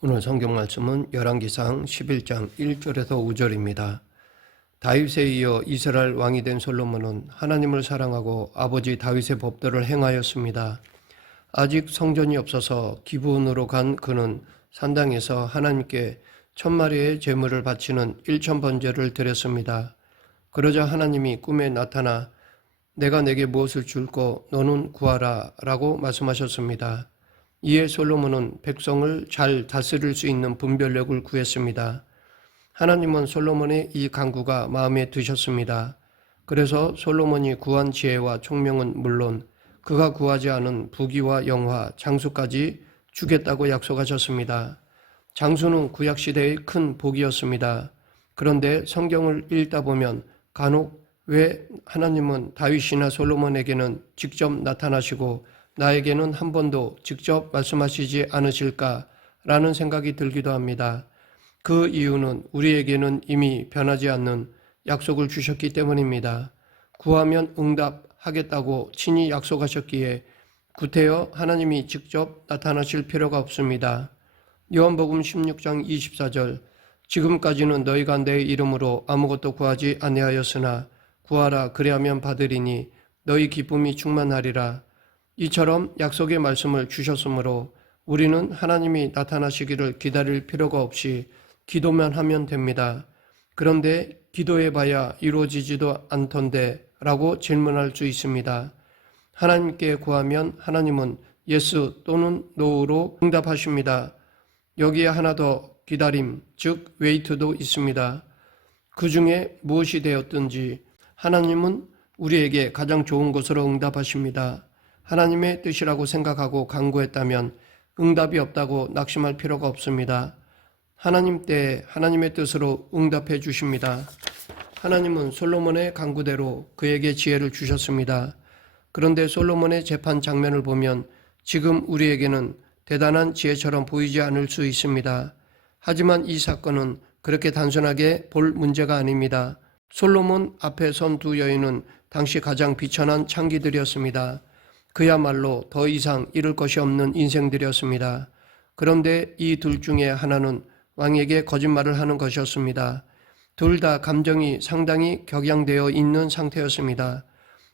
오늘 성경 말씀은 열왕기상 11장 1절에서 5절입니다. 다윗에 이어 이스라엘 왕이 된 솔로몬은 하나님을 사랑하고 아버지 다윗의 법도를 행하였습니다. 아직 성전이 없어서 기브온으로 간 그는 산당에서 하나님께 1000마리의 제물을 바치는 1000번제를 드렸습니다. 그러자 하나님이 꿈에 나타나 내가 내게 무엇을 줄고 너는 구하라 라고 말씀하셨습니다. 이에 솔로몬은 백성을 잘 다스릴 수 있는 분별력을 구했습니다. 하나님은 솔로몬의 이 간구가 마음에 드셨습니다. 그래서 솔로몬이 구한 지혜와 총명은 물론 그가 구하지 않은 부귀와 영화, 장수까지 주겠다고 약속하셨습니다. 장수는 구약시대의 큰 복이었습니다. 그런데 성경을 읽다 보면 간혹 왜 하나님은 다윗이나 솔로몬에게는 직접 나타나시고 나에게는 한 번도 직접 말씀하시지 않으실까라는 생각이 들기도 합니다. 그 이유는 우리에게는 이미 변하지 않는 약속을 주셨기 때문입니다. 구하면 응답하겠다고 친히 약속하셨기에 구태여 하나님이 직접 나타나실 필요가 없습니다. 요한복음 16장 24절 지금까지는 너희가 내 이름으로 아무것도 구하지 아니하였으나 구하라 그리하면 받으리니 너희 기쁨이 충만하리라. 이처럼 약속의 말씀을 주셨으므로 우리는 하나님이 나타나시기를 기다릴 필요가 없이 기도만 하면 됩니다. 그런데 기도해봐야 이루어지지도 않던데 라고 질문할 수 있습니다. 하나님께 구하면 하나님은 yes 또는 no로 응답하십니다. 여기에 하나 더 기다림, 즉 wait도 있습니다. 그 중에 무엇이 되었든지 하나님은 우리에게 가장 좋은 것으로 응답하십니다. 하나님의 뜻이라고 생각하고 간구했다면 응답이 없다고 낙심할 필요가 없습니다. 하나님 때에 하나님의 뜻으로 응답해 주십니다. 하나님은 솔로몬의 간구대로 그에게 지혜를 주셨습니다. 그런데 솔로몬의 재판 장면을 보면 지금 우리에게는 대단한 지혜처럼 보이지 않을 수 있습니다. 하지만 이 사건은 그렇게 단순하게 볼 문제가 아닙니다. 솔로몬 앞에 선 두 여인은 당시 가장 비천한 창기들이었습니다. 그야말로 더 이상 잃을 것이 없는 인생들이었습니다. 그런데 이 둘 중에 하나는 왕에게 거짓말을 하는 것이었습니다. 둘 다 감정이 상당히 격양되어 있는 상태였습니다.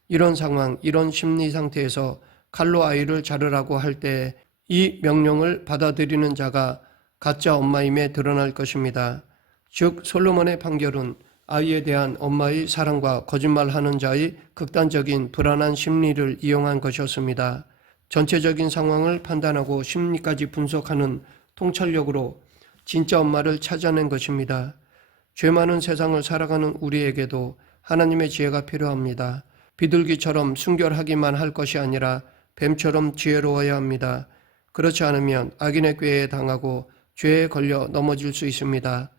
이런 상황, 이런 심리 상태에서 칼로 아이를 자르라고 할 때 이 명령을 받아들이는 자가 가짜 엄마임에 드러날 것입니다. 즉 솔로몬의 판결은 아이에 대한 엄마의 사랑과 거짓말하는 자의 극단적인 불안한 심리를 이용한 것이었습니다. 전체적인 상황을 판단하고 심리까지 분석하는 통찰력으로 진짜 엄마를 찾아낸 것입니다. 죄 많은 세상을 살아가는 우리에게도 하나님의 지혜가 필요합니다. 비둘기처럼 순결하기만 할 것이 아니라 뱀처럼 지혜로워야 합니다. 그렇지 않으면 악인의 꾀에 당하고 죄에 걸려 넘어질 수 있습니다.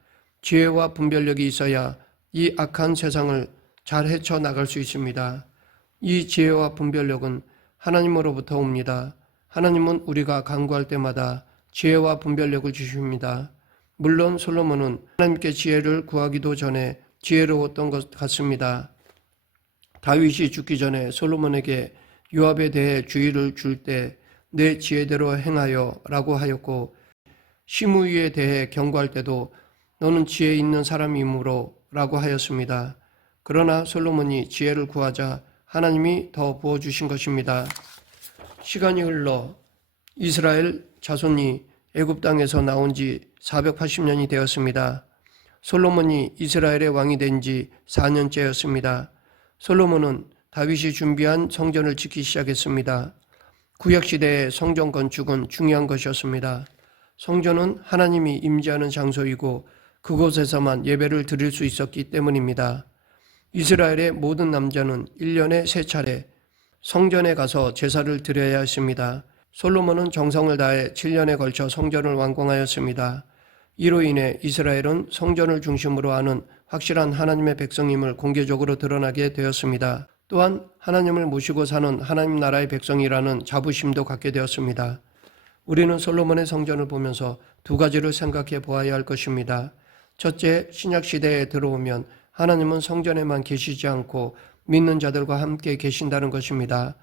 지혜와 분별력이 있어야 이 악한 세상을 잘 헤쳐나갈 수 있습니다. 이 지혜와 분별력은 하나님으로부터 옵니다. 하나님은 우리가 간구할 때마다 지혜와 분별력을 주십니다. 물론 솔로몬은 하나님께 지혜를 구하기도 전에 지혜로웠던 것 같습니다. 다윗이 죽기 전에 솔로몬에게 요압에 대해 주의를 줄 때 내 지혜대로 행하여 라고 하였고 시므이에 대해 경고할 때도 너는 지혜 있는 사람이므로 라고 하였습니다. 그러나 솔로몬이 지혜를 구하자 하나님이 더 부어주신 것입니다. 시간이 흘러 이스라엘 자손이 애굽 땅에서 나온 지 480년이 되었습니다. 솔로몬이 이스라엘의 왕이 된 지 4년째였습니다. 솔로몬은 다윗이 준비한 성전을 짓기 시작했습니다. 구약시대의 성전 건축은 중요한 것이었습니다. 성전은 하나님이 임재하는 장소이고 그곳에서만 예배를 드릴 수 있었기 때문입니다. 이스라엘의 모든 남자는 1년에 3차례 성전에 가서 제사를 드려야 했습니다. 솔로몬은 정성을 다해 7년에 걸쳐 성전을 완공하였습니다. 이로 인해 이스라엘은 성전을 중심으로 하는 확실한 하나님의 백성임을 공개적으로 드러나게 되었습니다. 또한 하나님을 모시고 사는 하나님 나라의 백성이라는 자부심도 갖게 되었습니다. 우리는 솔로몬의 성전을 보면서 두 가지를 생각해 보아야 할 것입니다. 첫째, 신약시대에 들어오면 하나님은 성전에만 계시지 않고 믿는 자들과 함께 계신다는 것입니다.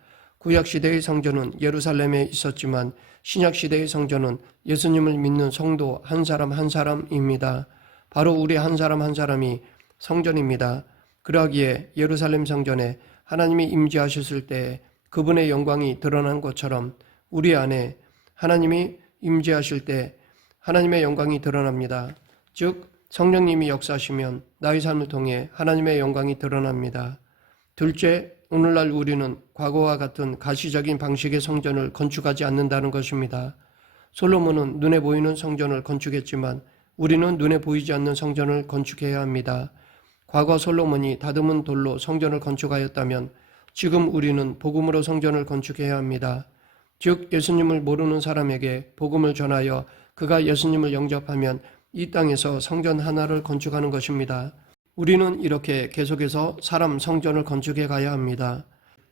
구약시대의 성전은 예루살렘에 있었지만 신약시대의 성전은 예수님을 믿는 성도 한 사람 한 사람입니다. 바로 우리 한 사람 한 사람이 성전입니다. 그러기에 예루살렘 성전에 하나님이 임재하셨을 때 그분의 영광이 드러난 것처럼 우리 안에 하나님이 임재하실 때 하나님의 영광이 드러납니다. 즉 성령님이 역사하시면 나의 삶을 통해 하나님의 영광이 드러납니다. 둘째, 오늘날 우리는 과거와 같은 가시적인 방식의 성전을 건축하지 않는다는 것입니다. 솔로몬은 눈에 보이는 성전을 건축했지만 우리는 눈에 보이지 않는 성전을 건축해야 합니다. 과거 솔로몬이 다듬은 돌로 성전을 건축하였다면 지금 우리는 복음으로 성전을 건축해야 합니다. 즉 예수님을 모르는 사람에게 복음을 전하여 그가 예수님을 영접하면 이 땅에서 성전 하나를 건축하는 것입니다. 우리는 이렇게 계속해서 사람 성전을 건축해 가야 합니다.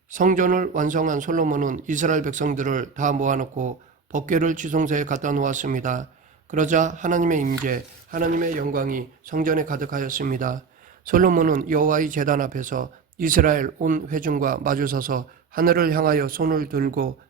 성전을 완성한 솔로몬은 이스라엘 백성들을 다 모아놓고 법궤를 지성소에 갖다 놓았습니다. 그러자 하나님의 임재, 하나님의 영광이 성전에 가득하였습니다. 솔로몬은 여호와의 제단 앞에서 이스라엘 온 회중과 마주서서 하늘을 향하여 손을 들고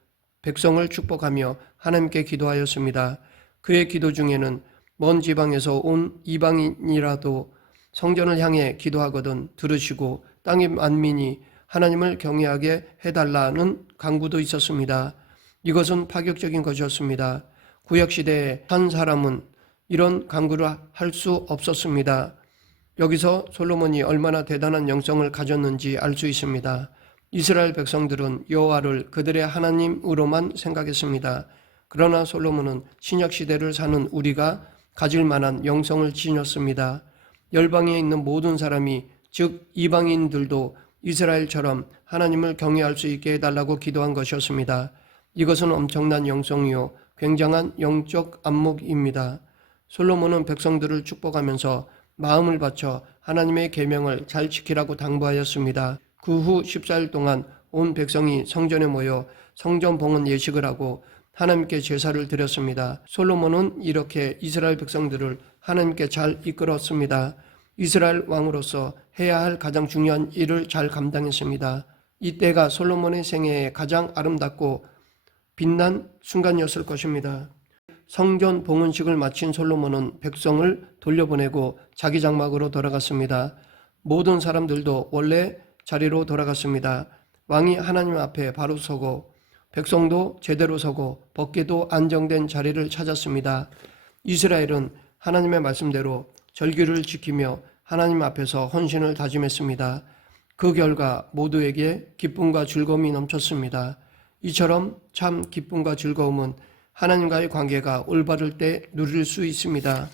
백성을 축복하며 하나님께 기도하였습니다. 그의 기도 중에는 먼 지방에서 온 이방인이라도 성전을 향해 기도하거든 들으시고 땅의 만민이 하나님을 경외하게 해달라는 간구도 있었습니다. 이것은 파격적인 것이었습니다. 구약시대에 한 사람은 이런 간구를 할 수 없었습니다. 여기서 솔로몬이 얼마나 대단한 영성을 가졌는지 알 수 있습니다. 이스라엘 백성들은 여호와를 그들의 하나님으로만 생각했습니다. 그러나 솔로몬은 신약시대를 사는 우리가 가질 만한 영성을 지녔습니다. 열방에 있는 모든 사람이 즉 이방인들도 이스라엘처럼 하나님을 경외할 수 있게 해달라고 기도한 것이었습니다. 이것은 엄청난 영성이요 굉장한 영적 안목입니다. 솔로몬은 백성들을 축복하면서 마음을 바쳐 하나님의 계명을 잘 지키라고 당부하였습니다. 그 후 14일 동안 온 백성이 성전에 모여 성전 봉헌 예식을 하고 하나님께 제사를 드렸습니다. 솔로몬은 이렇게 이스라엘 백성들을 하나님께 잘 이끌었습니다. 이스라엘 왕으로서 해야 할 가장 중요한 일을 잘 감당했습니다. 이때가 솔로몬의 생애에 가장 아름답고 빛난 순간이었을 것입니다. 성전 봉헌식을 마친 솔로몬은 백성을 돌려보내고 자기 장막으로 돌아갔습니다. 모든 사람들도 원래 자리로 돌아갔습니다. 왕이 하나님 앞에 바로 서고 백성도 제대로 서고 법궤도 안정된 자리를 찾았습니다. 이스라엘은 하나님의 말씀대로 절기를 지키며 하나님 앞에서 헌신을 다짐했습니다. 그 결과 모두에게 기쁨과 즐거움이 넘쳤습니다. 이처럼 참 기쁨과 즐거움은 하나님과의 관계가 올바를 때 누릴 수 있습니다.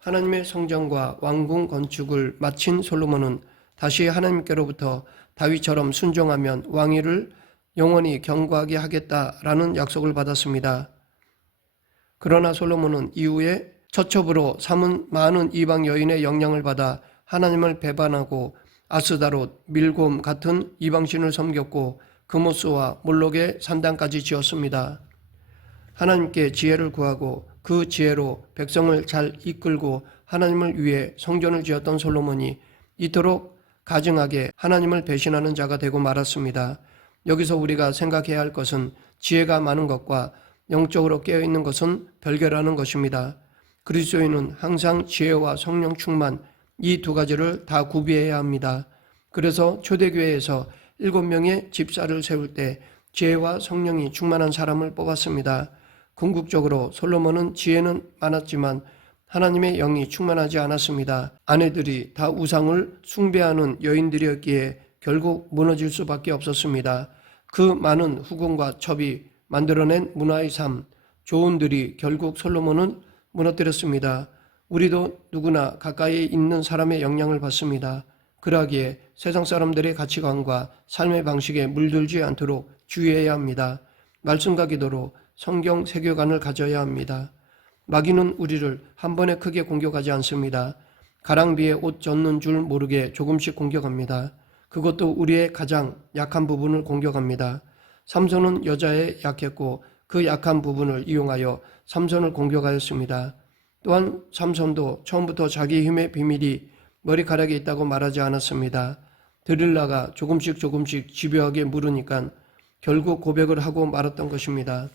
하나님의 성전과 왕궁 건축을 마친 솔로몬은 다시 하나님께로부터 다윗처럼 순종하면 왕위를 영원히 경고하게 하겠다라는 약속을 받았습니다. 그러나 솔로몬은 이후에 처첩으로 삼은 많은 이방 여인의 영향을 받아 하나님을 배반하고 아스다롯, 밀곰 같은 이방신을 섬겼고 그모스와 몰록의 산당까지 지었습니다. 하나님께 지혜를 구하고 그 지혜로 백성을 잘 이끌고 하나님을 위해 성전을 지었던 솔로몬이 이토록 가증하게 하나님을 배신하는 자가 되고 말았습니다. 여기서 우리가 생각해야 할 것은 지혜가 많은 것과 영적으로 깨어있는 것은 별개라는 것입니다. 그리스도인은 항상 지혜와 성령 충만 이 두 가지를 다 구비해야 합니다. 그래서 초대교회에서 7명의 집사를 세울 때 지혜와 성령이 충만한 사람을 뽑았습니다. 궁극적으로 솔로몬은 지혜는 많았지만 하나님의 영이 충만하지 않았습니다. 아내들이 다 우상을 숭배하는 여인들이었기에 결국 무너질 수밖에 없었습니다. 그 많은 후궁과 첩이 만들어낸 문화의 삶, 조언들이 결국 솔로몬은 무너뜨렸습니다. 우리도 누구나 가까이 있는 사람의 영향을 받습니다. 그러기에 세상 사람들의 가치관과 삶의 방식에 물들지 않도록 주의해야 합니다. 말씀과 기도로 성경 세계관을 가져야 합니다. 마귀는 우리를 한 번에 크게 공격하지 않습니다. 가랑비에 옷 젖는 줄 모르게 조금씩 공격합니다. 그것도 우리의 가장 약한 부분을 공격합니다. 삼손은 여자에 약했고 그 약한 부분을 이용하여 삼손을 공격하였습니다. 또한 삼손도 처음부터 자기 힘의 비밀이 머리카락에 있다고 말하지 않았습니다. 드릴라가 조금씩 집요하게 물으니까 결국 고백을 하고 말았던 것입니다.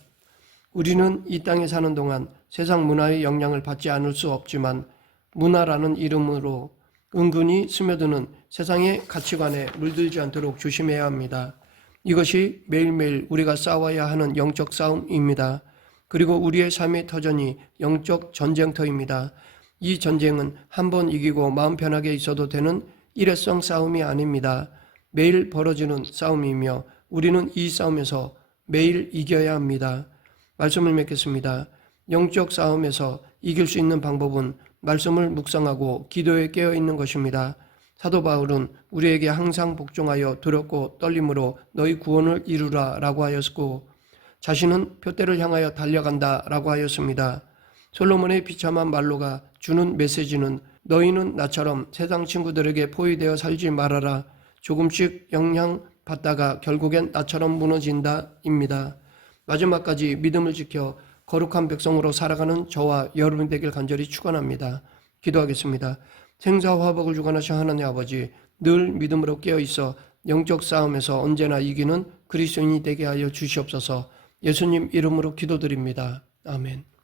우리는 이 땅에 사는 동안 세상 문화의 영향을 받지 않을 수 없지만 문화라는 이름으로 은근히 스며드는 세상의 가치관에 물들지 않도록 조심해야 합니다. 이것이 매일매일 우리가 싸워야 하는 영적 싸움입니다. 그리고 우리의 삶의 터전이 영적 전쟁터입니다. 이 전쟁은 한 번 이기고 마음 편하게 있어도 되는 일회성 싸움이 아닙니다. 매일 벌어지는 싸움이며 우리는 이 싸움에서 매일 이겨야 합니다. 말씀을 맺겠습니다. 영적 싸움에서 이길 수 있는 방법은 말씀을 묵상하고 기도에 깨어있는 것입니다. 사도 바울은 우리에게 항상 복종하여 두렵고 떨림으로 너희 구원을 이루라 라고 하였고, 자신은 표대를 향하여 달려간다 라고 하였습니다. 솔로몬의 비참한 말로가 주는 메시지는 너희는 나처럼 세상 친구들에게 포위되어 살지 말아라. 조금씩 영향받다가 결국엔 나처럼 무너진다 입니다. 마지막까지 믿음을 지켜 거룩한 백성으로 살아가는 저와 여러분 되길 간절히 축원합니다. 기도하겠습니다. 생사화복을 주관하신 하나님 아버지, 늘 믿음으로 깨어있어 영적 싸움에서 언제나 이기는 그리스도인이 되게 하여 주시옵소서. 예수님 이름으로 기도드립니다. 아멘.